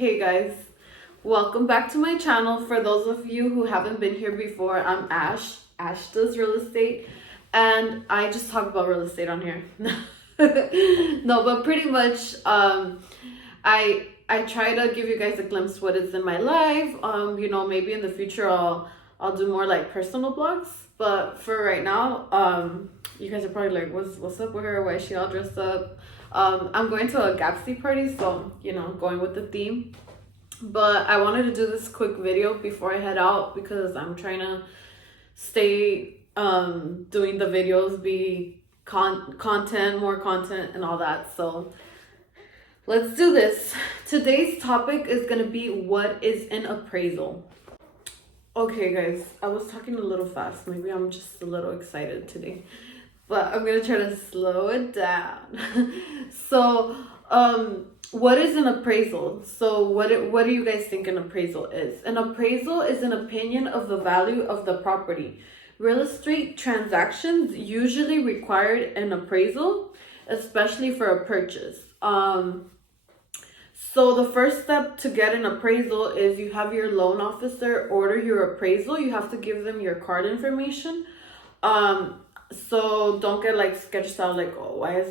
Hey guys, welcome back to my channel. For those of you who haven't been here before, I'm Ash. Ash does real estate, and I just talk about real estate on here. No, but pretty much I try to give you guys a glimpse what is in my life. Maybe in the future I'll do more like personal blogs, but for right now, you guys are probably like, what's up with her? Why is she all dressed up? I'm going to a Gapsy party, so going with the theme. But I wanted to do this quick video before I head out because I'm trying to stay doing the videos, be content, more content and all that. So let's do this. Today's topic is gonna be what is an appraisal. Okay guys, I was talking a little fast. Maybe I'm just a little excited today, but I'm gonna try to slow it down. So what is an appraisal? So what do you guys think an appraisal is? An appraisal is an opinion of the value of the property. Real estate transactions usually require an appraisal, especially for a purchase. So the first step to get an appraisal is you have your loan officer order your appraisal. You have to give them your card information. So don't get like sketched out like, oh, why are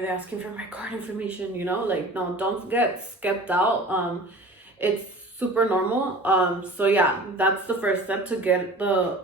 they asking for my card information? No, don't get skept out. It's super normal. So yeah, that's the first step to get the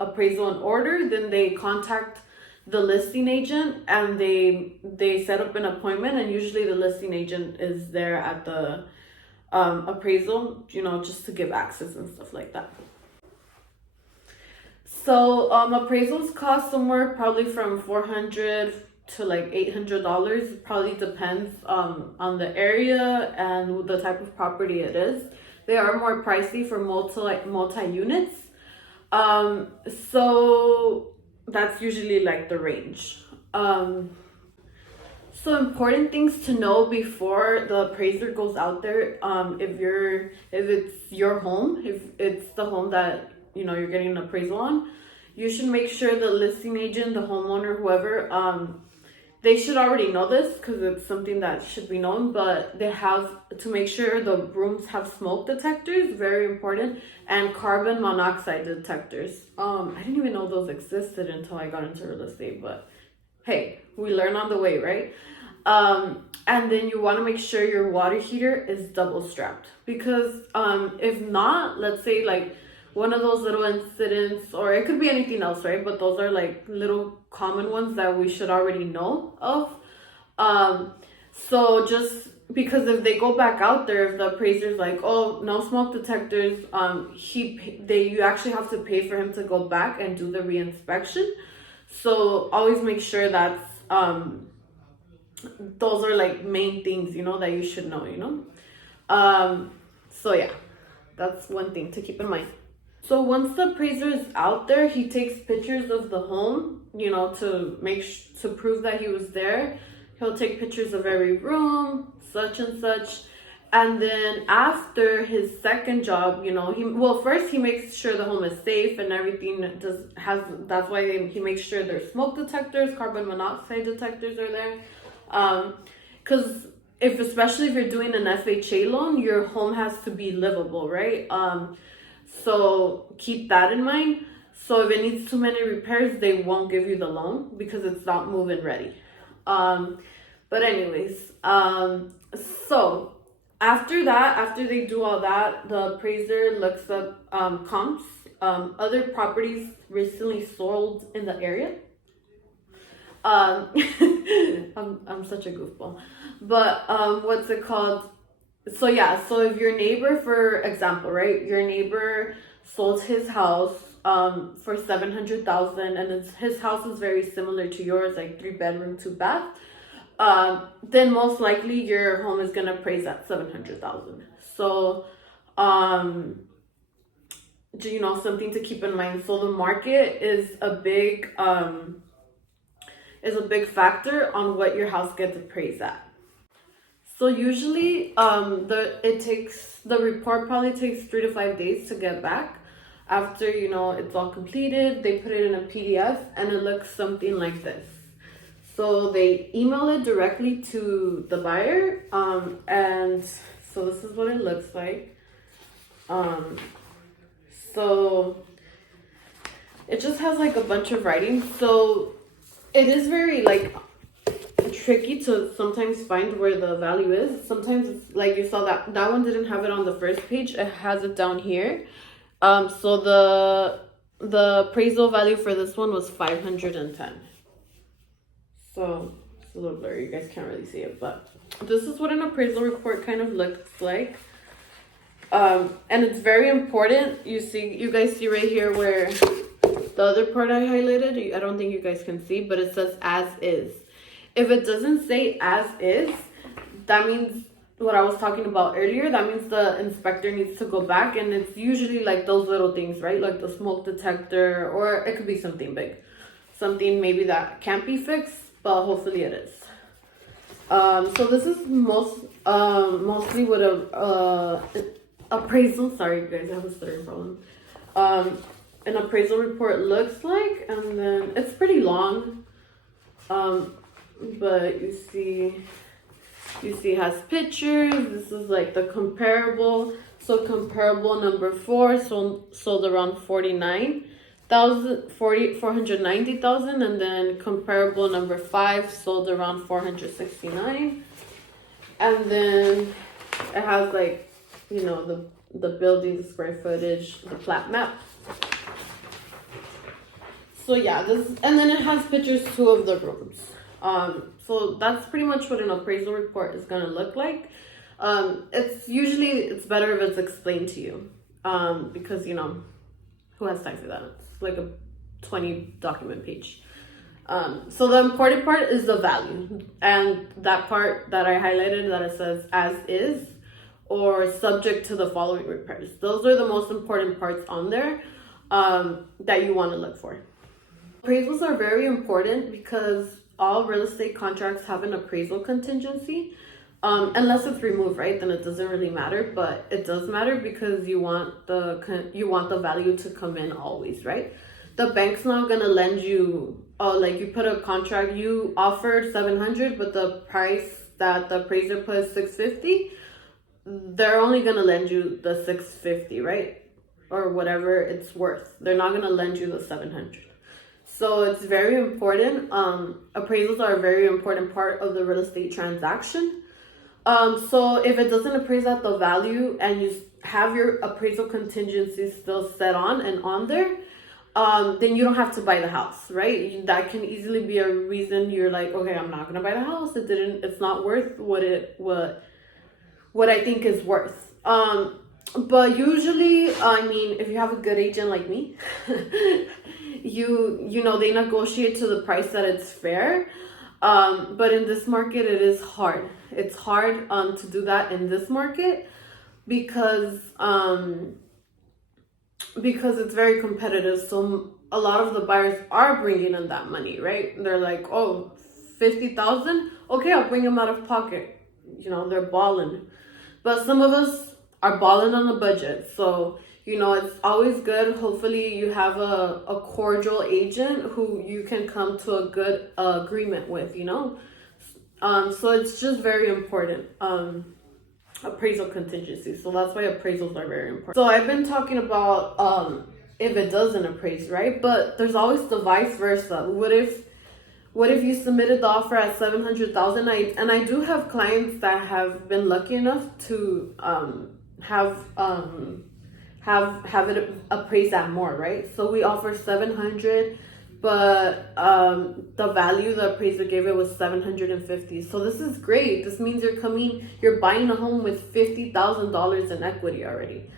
appraisal in order. Then they contact the listing agent and they set up an appointment, and usually the listing agent is there at the appraisal, just to give access and stuff like that. So appraisals cost somewhere probably from $400 to like $800. Probably depends on the area and the type of property it is. They are more pricey for multi units. So that's usually like the range. So important things to know before the appraiser goes out there. If it's your home, if it's the home that you're getting an appraisal on, you should make sure the listing agent, the homeowner, whoever, they should already know this because it's something that should be known, but they have to make sure the rooms have smoke detectors, very important, and carbon monoxide detectors. I didn't even know those existed until I got into real estate, but hey, we learn on the way, right? And then you want to make sure your water heater is double strapped, because if not, let's say like one of those little incidents, or it could be anything else, right? But those are like little common ones that we should already know of. So just because if they go back out there, if the appraiser's like, oh, no smoke detectors, you actually have to pay for him to go back and do the reinspection. So always make sure that's those are like main things, that you should know, So yeah, that's one thing to keep in mind. So once the appraiser is out there, he takes pictures of the home, to prove that he was there. He'll take pictures of every room, such and such. And then after his second job, first he makes sure the home is safe and everything that's why he makes sure there's smoke detectors, carbon monoxide detectors are there. Because especially if you're doing an FHA loan, your home has to be livable, right? So keep that in mind. So if it needs too many repairs, they won't give you the loan because it's not move-in ready. But anyways, so after they do all that, the appraiser looks up comps, other properties recently sold in the area. I'm such a goofball, but what's it called? So yeah, so if your neighbor, for example, right, your neighbor sold his house for $700,000, and his house is very similar to yours, like 3-bedroom, 2-bath, then most likely your home is gonna appraise at $700,000. So something to keep in mind. So the market is a big factor on what your house gets appraised at. So usually the report probably takes 3 to 5 days to get back. After it's all completed, they put it in a PDF and it looks something like this. So they email it directly to the buyer, and So this is what it looks like. So it just has like a bunch of writing. So it is very like tricky to sometimes find where the value is. Sometimes it's like you saw that one didn't have it on the first page. It has it down here. So the appraisal value for this one was 510. So it's a little blurry. You guys can't really see it, but this is what an appraisal report kind of looks like. And it's very important. You guys see right here where the other part I highlighted, I don't think you guys can see, but it says as is. If it doesn't say as is, that means what I was talking about earlier. That means the inspector needs to go back, and it's usually like those little things, right? Like the smoke detector, or it could be something big. Something maybe that can't be fixed, but hopefully it is. So this is mostly what a appraisal, sorry guys, I have a stuttering problem. An appraisal report looks like, and then it's pretty long. But you see it has pictures. This is like the comparable. So comparable number 4 sold around 490,000, and then comparable number 5 sold around 469. And then it has like, you know, the building, the square footage, the plat map. So yeah, and then it has pictures too of the rooms. So that's pretty much what an appraisal report is gonna look like. It's better if it's explained to you, because you know, who has time for that? It's like a 20 document page. So the important part is the value, and that part that I highlighted that it says as is or subject to the following repairs. Those are the most important parts on there that you want to look for. Appraisals are very important because all real estate contracts have an appraisal contingency. Unless it's removed, right? Then it doesn't really matter, but it does matter because you want the value to come in always, right? The bank's not gonna lend you, like you put a contract, you offer 700, but the price that the appraiser put is 650. They're only gonna lend you the 650, right? Or whatever it's worth. They're not gonna lend you the 700. So it's very important. Appraisals are a very important part of the real estate transaction. So if it doesn't appraise at the value and you have your appraisal contingency still set on there, then you don't have to buy the house, right? That can easily be a reason you're like, okay, I'm not gonna buy the house. It's not worth what I think is worth. But usually, I mean, if you have a good agent like me, you know, they negotiate to the price that it's fair. But in this market, it is hard. It's hard to do that in this market because it's very competitive. So a lot of the buyers are bringing in that money, right? They're like, oh, 50,000. Okay, I'll bring them out of pocket. You know, they're balling. But some of us are balling on a budget. So, you know, it's always good. Hopefully you have a cordial agent who you can come to a good agreement with, you know. So it's just very important. Appraisal contingency. So that's why appraisals are very important. So I've been talking about if it doesn't appraise, right? But there's always the vice versa. What if you submitted the offer at 700,000? I do have clients that have been lucky enough to have it appraised at more, right? So we offer 700, but the value the appraiser gave it was 750. So this is great. This means you're buying a home with $50,000 in equity already.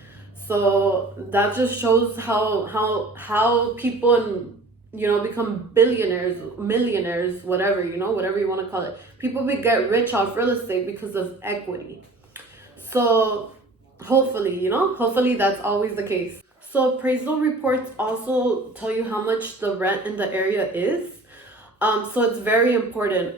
So that just shows how people become billionaires, millionaires, whatever, whatever you want to call it. People get rich off real estate because of equity. So hopefully that's always the case. So appraisal reports also tell you how much the rent in the area is. So it's very important.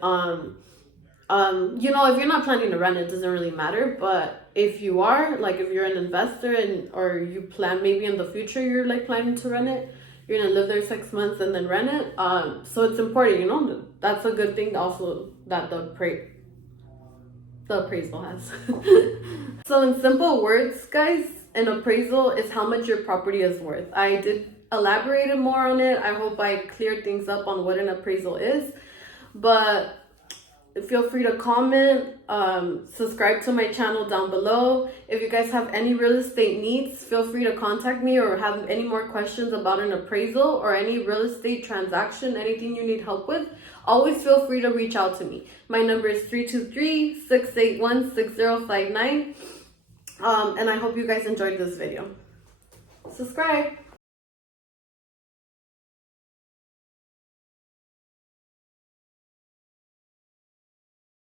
If you're not planning to rent, it doesn't really matter. But if you are, like if you're an investor or you plan maybe in the future, you're like planning to rent it, you're gonna live there 6 months and then rent it. So it's important, that's a good thing also that the appraisal has. So in simple words, guys, an appraisal is how much your property is worth. I did elaborate more on it. I hope I cleared things up on what an appraisal is. But feel free to comment, subscribe to my channel down below. If you guys have any real estate needs, feel free to contact me, or have any more questions about an appraisal or any real estate transaction, anything you need help with, always feel free to reach out to me. My number is 323-681-6059. And I hope you guys enjoyed this video. Subscribe.